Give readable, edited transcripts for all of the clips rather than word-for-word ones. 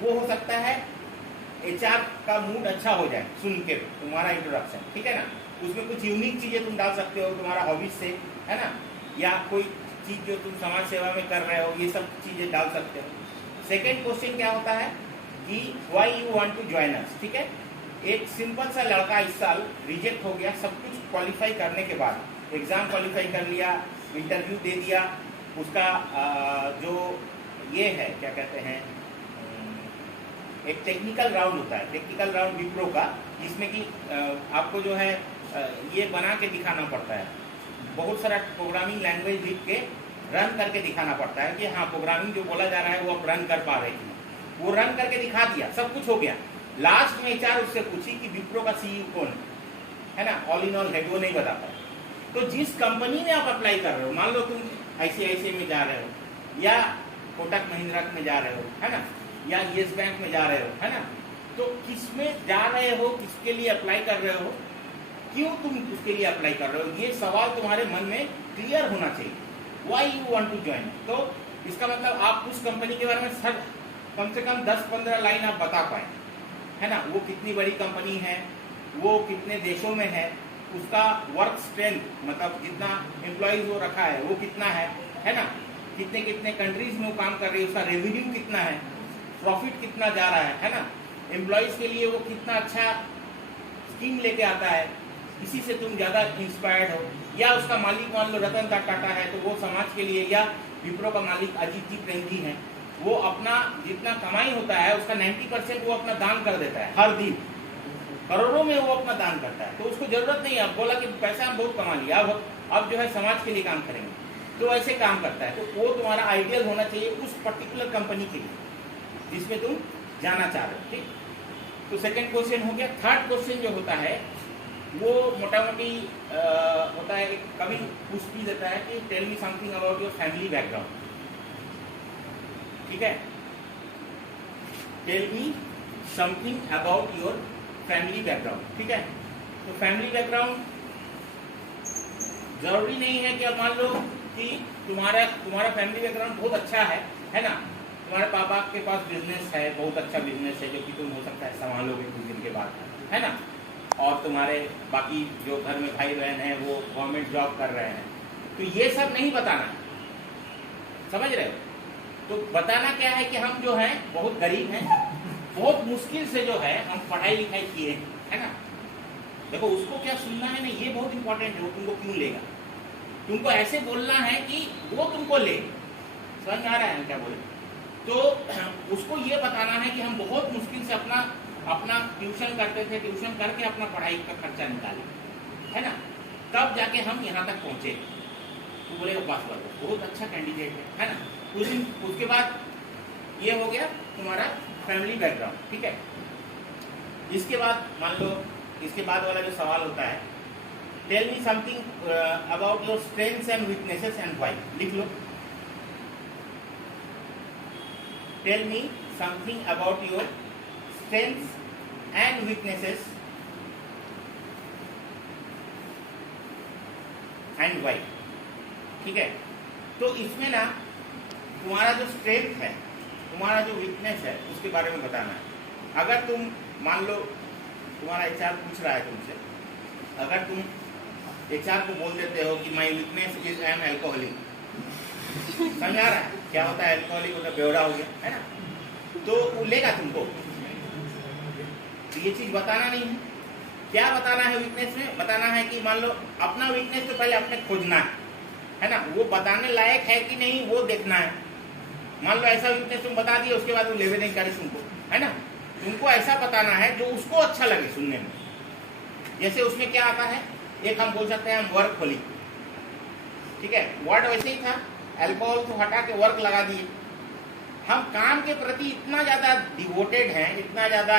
वो हो सकता है एचआर का मूड अच्छा हो जाए सुन के तुम्हारा इंट्रोडक्शन, ठीक है ना। उसमें कुछ यूनिक चीजें तुम डाल सकते हो तुम्हारा हॉबीज से, है ना, या कोई चीज जो तुम समाज सेवा में कर रहे हो, ये सब चीजें डाल सकते हो। सेकेंड क्वेश्चन क्या होता है कि why you want to join us, ठीक है। एक सिंपल सा लड़का इस साल रिजेक्ट हो गया, सब कुछ क्वालिफाई करने के बाद, एग्जाम क्वालिफाई कर लिया, इंटरव्यू दे दिया, उसका जो ये है क्या कहते हैं, एक टेक्निकल राउंड होता है, टेक्निकल राउंड विप्रो का, जिसमें कि आपको जो है ये बना के दिखाना पड़ता है, बहुत सारा प्रोग्रामिंग लैंग्वेज लिख के रन करके दिखाना पड़ता है कि हाँ प्रोग्रामिंग जो बोला जा रहा है वो आप रन कर पा रहे हैं। वो रन करके दिखा दिया, सब कुछ हो गया। लास्ट में एचआर उससे पूछी कि विप्रो का सीईओ कौन है ना, ऑल इन ऑल हेड, वो नहीं बता पाए। तो जिस कंपनी में आप अप्लाई कर रहे हो, मान लो तुम आईसीआईसीआई में जा रहे हो या कोटक महिंद्रा में जा रहे हो, है ना, या येस बैंक में जा रहे हो, है ना, तो किसमें जा रहे हो, किसके लिए अप्लाई कर रहे हो, क्यों तुम उसके लिए अप्लाई कर रहे हो, ये सवाल तुम्हारे मन में क्लियर होना चाहिए। Why you want to join, तो इसका मतलब आप उस कंपनी के बारे में सर कम से कम 10-15 लाइन आप बता पाए, है ना। वो कितनी बड़ी कंपनी है, वो कितने देशों में है, उसका वर्क स्ट्रेंथ मतलब जितना एम्प्लॉयज वो रखा है वो कितना है ना, कितने कितने कंट्रीज में वो काम कर रही है, उसका रेवेन्यू कितना है, प्रॉफिट कितना जा रहा है ना, एम्प्लॉयज के लिए वो कितना अच्छा स्कीम लेके आता है, इसी से तुम ज्यादा इंस्पायर्ड हो। या उसका मालिक मान लो रतन टाटा है, तो वो समाज के लिए, या विप्रो का मालिक अजीत जी प्रेम जी है, वो अपना जितना कमाई होता है उसका 90% वो अपना दान कर देता है, हर दिन करोड़ों में वो अपना दान करता है। तो उसको जरूरत नहीं है, आप बोला कि पैसा हम बहुत कमा लिया, अब जो है समाज के लिए काम करेंगे, तो ऐसे काम करता है। तो वो तुम्हारा आइडियल होना चाहिए उस पर्टिकुलर कंपनी के लिए जिसमें तुम जाना चाह रहे हो, ठीक। तो सेकंड क्वेश्चन हो गया। थर्ड क्वेश्चन जो होता है वो मोटा मोटी होता है, कभी पूछ भी देता है कि tell me something about your family background, ठीक है, tell me something about your family background, ठीक है। तो फैमिली बैकग्राउंड जरूरी नहीं है कि अब मान लो कि तुम्हारा फैमिली बैकग्राउंड बहुत अच्छा है ना, तुम्हारे पापा के पास बिजनेस है, बहुत अच्छा बिजनेस है, जो कि तुम हो सकता है संभालोगे कुछ दिन के बाद, है ना, और तुम्हारे बाकी जो घर में भाई बहन है वो गवर्नमेंट जॉब कर रहे हैं, तो ये सब नहीं बताना, समझ रहे हो। तो बताना क्या है कि हम जो है बहुत गरीब हैं, बहुत मुश्किल से जो है हम पढ़ाई लिखाई किए, है ना। देखो उसको क्या सुनना है ना, ये बहुत इंपॉर्टेंट है, वो तुमको क्यों लेगा। तुमको ऐसे बोलना है कि वो तुमको ले, समझ आ रहा है क्या बोले। तो उसको ये बताना है कि हम बहुत मुश्किल से अपना ट्यूशन करते थे, ट्यूशन करके अपना पढ़ाई का खर्चा निकाले, है ना, तब जाके हम यहाँ तक पहुँचे। तो बोलेगा बस बहुत अच्छा कैंडिडेट है ना। उसके बाद ये हो गया तुम्हारा फैमिली बैकग्राउंड, ठीक है। इसके बाद मान लो इसके बाद वाला जो सवाल होता है, tell me something about your strengths and weaknesses and why, लिख लो। Tell me something about your strengths and weaknesses and why, ठीक है। तो इसमें ना तुम्हारा जो स्ट्रेंथ है, तुम्हारा जो वीकनेस है, उसके बारे में बताना है। अगर तुम मान लो तुम्हारा एचआर पूछ रहा है तुमसे, अगर तुम एचआर को बोल देते हो कि my weakness is I am alcoholic, समझ आ रहा है क्या होता है अल्कोहलिक, होता बेवड़ा हो गया, है ना, तो वो लेगा तुमको। तो ये चीज बताना नहीं है। क्या बताना है वीकनेस में, बताना है कि मान लो अपना वीकनेस तो पहले अपने खोजना है ना, वो बताने लायक है कि नहीं वो देखना है। मान लो ऐसा वीकनेस तुम बता दिए, उसके बाद वो लेवे नहीं करे तुमको, है ना। तुमको ऐसा बताना है जो उसको अच्छा लगे सुनने में। जैसे उसमें क्या आता है, एक हम बोल सकते हैं हम वर्कहोलिक, ठीक है, वर्ड वैसे ही था, अल्कोहल को हटा के वर्क लगा दिए। हम काम के प्रति इतना ज्यादा डिवोटेड हैं, इतना ज्यादा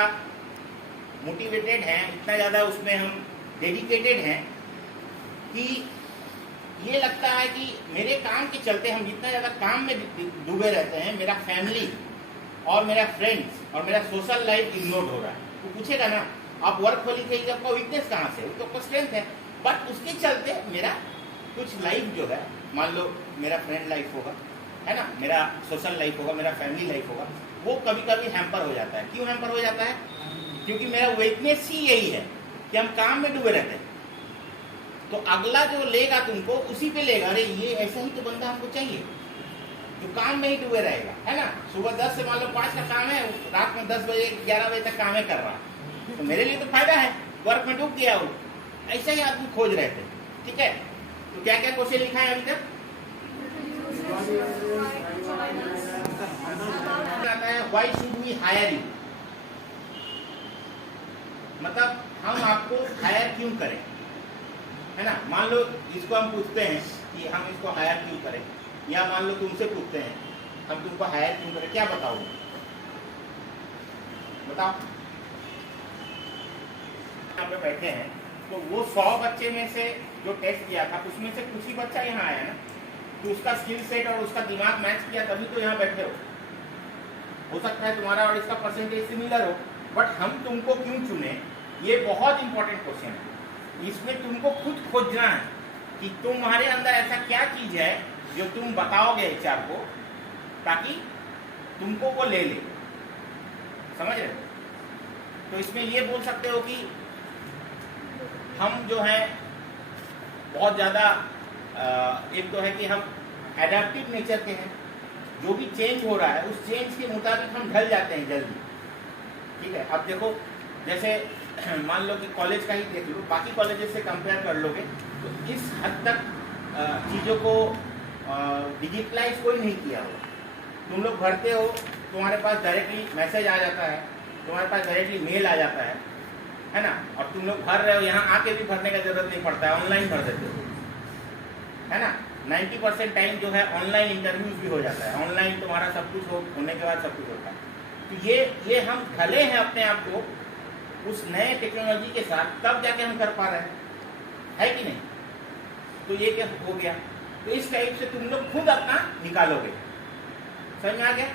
मोटिवेटेड हैं, इतना ज्यादा उसमें हम डेडिकेटेड हैं कि ये लगता है कि मेरे काम के चलते हम जितना ज्यादा काम में डूबे रहते हैं, मेरा फैमिली और मेरा फ्रेंड्स और मेरा सोशल लाइफ इग्नोर हो रहा है। तो पूछेगा ना आप वर्कहोलिक है, आपका वीकनेस कहाँ से, वो तो आपका स्ट्रेंथ है, बट उसके चलते मेरा कुछ लाइफ जो है, मान लो मेरा फ्रेंड लाइफ होगा, है ना, मेरा सोशल लाइफ होगा, मेरा फैमिली लाइफ होगा, वो कभी कभी हैम्पर हो जाता है। क्यों हैम्पर हो जाता है? क्योंकि मेरा वीकनेस ही यही है कि हम काम में डूबे रहते हैं। तो अगला जो लेगा तुमको उसी पे लेगा, अरे ये ऐसा ही तो बंदा हमको चाहिए जो काम में ही डूबे रहेगा, है ना। सुबह 10 से मान लो 5 का काम है, रात में 10 बजे 11 बजे तक काम है कर रहा, तो मेरे लिए तो फायदा है, वर्क में डूब गया वो। ऐसा ही आदमी खोज रहे थे, ठीक है। तो क्या क्या क्वेश्चन लिखा है अभी तक? आता है why should we hire you, मतलब हम आपको हायर क्यों करें, है ना। मान लो इसको हम पूछते हैं कि हम इसको हायर क्यों करें, या मान लो तुमसे पूछते हैं हम तुमको हायर क्यों करें, क्या बताओगे? बताओ। यहाँ पे बैठे हैं तो वो 100 बच्चे में से जो टेस्ट किया था उसमें से कुछ ही बच्चा यहाँ आया ना, तो उसका स्किल सेट और उसका दिमाग मैच किया तभी तो यहाँ बैठे हो सकता है तुम्हारा और इसका परसेंटेज सिमिलर हो, बट हम तुमको क्यों चुने, ये बहुत इंपॉर्टेंट क्वेश्चन है। इसमें तुमको खुद खोजना है कि तुम्हारे अंदर ऐसा क्या चीज है जो तुम बताओगे एचआर को, ताकि तुमको वो ले ले, समझ रहे हो। तो इसमें ये बोल सकते हो कि हम जो है बहुत ज़्यादा, एक तो है कि हम एडेप्टिव नेचर के हैं, जो भी चेंज हो रहा है उस चेंज के मुताबिक हम ढल जाते हैं जल्दी, ठीक है। अब देखो जैसे मान लो कि कॉलेज का ही देख लो, बाकी कॉलेजेस से कंपेयर कर लोगे तो इस हद तक चीज़ों को डिजिटलाइज कोई नहीं किया हुआ। तुम लोग भरते हो, तुम्हारे पास डायरेक्टली मैसेज आ जाता है, तुम्हारे पास डायरेक्टली मेल आ जाता है ना, और तुम लोग भर रहे हो, यहाँ आके भी भरने का जरूरत नहीं पड़ता है, ऑनलाइन भर देते हो, है ना। 90% टाइम जो है ऑनलाइन इंटरव्यूज भी हो जाता है, ऑनलाइन तुम्हारा सब कुछ होने के बाद सब कुछ होता है। तो ये हम ढले हैं अपने आप को उस नए टेक्नोलॉजी के साथ, तब जाके हम कर पा रहे हैं, है कि नहीं। तो ये क्या हो गया, तो इस टाइप से तुम लोग खुद अपना निकालोगे, समझ में आ गया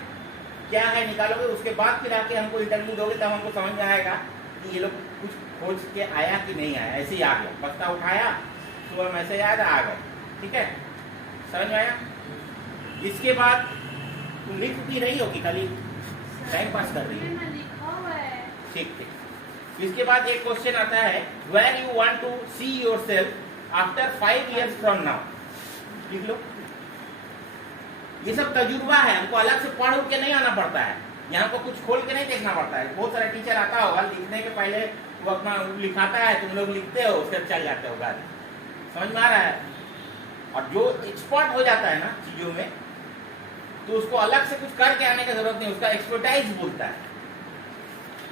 क्या है, निकालोगे। उसके बाद फिर आके हमको इंटरव्यू दोगे, तब हमको समझ में आएगा कि ये लोग कुछ खोज के आया कि नहीं आया, ऐसे ही आ गया, बस्ता उठाया, सुबह मैसेज आया था, आ गए, ठीक है, समझ में आया। इसके बाद तुम लिखती रही हो कि खाली टाइम पास कर रही हो, ठीक ठीक। इसके बाद एक क्वेश्चन आता है, where you want to see yourself after 5 years from now, लिख लो। ये सब तजुर्बा है, हमको अलग से पढ़ के नहीं आना पड़ता है, यहाँ को कुछ खोल के नहीं देखना पड़ता है। बहुत सारा टीचर आता होगा, लिखने के पहले वो अपना लिखाता है, तुम लोग लिखते हो, उसके चल जाते हो गाड़ी, समझ में आ रहा है। और जो एक्सपर्ट हो जाता है ना चीजों में, तो उसको अलग से कुछ करके आने की जरूरत नहीं, उसका एक्सपर्टाइज बोलता है।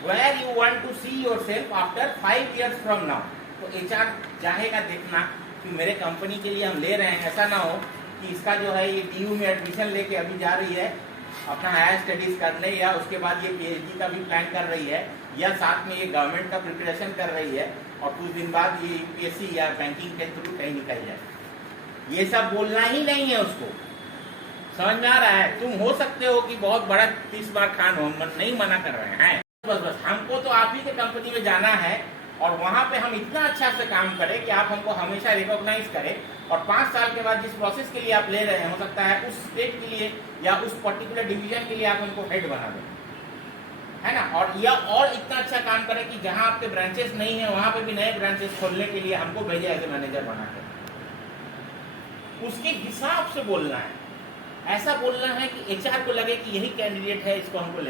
Where you want to see yourself after 5 years from now, तो एचआर चाहेगा देखना कि मेरे कंपनी के लिए हम ले रहे हैं, ऐसा ना हो कि इसका जो है ये डीयू में एडमिशन लेके अभी जा रही है अपना हायर स्टडीज करने, या उसके बाद ये पीएचडी का भी प्लान कर रही है, या साथ में ये गवर्नमेंट का प्रिपरेशन कर रही है, और कुछ दिन बाद ये यूपीएससी या बैंकिंग के थ्रू कहीं निकल जाए। ये सब बोलना ही नहीं है उसको, समझ में आ रहा है। तुम हो सकते हो कि बहुत बड़ा 30 बार खान हो, नहीं मना कर रहे हैं, बस हमको तो आप ही के कंपनी में जाना है, और वहाँ पे हम इतना अच्छा से काम करें कि आप हमको हमेशा रिकॉग्नाइज करें, और 5 साल के बाद जिस प्रोसेस के लिए आप ले रहे हैं, हो सकता है उस स्टेट के लिए या उस पर्टिकुलर डिवीजन के लिए आप हमको हेड बना दें, है ना। और इतना अच्छा काम करें कि जहाँ आपके ब्रांचेस नहीं है वहाँ पे भी नए ब्रांचेस खोलने के लिए हमको भेजे एज ए मैनेजर बना कर, उसके हिसाब से बोलना है। ऐसा बोलना है कि एचआर को लगे कि यही कैंडिडेट है, इसको हमको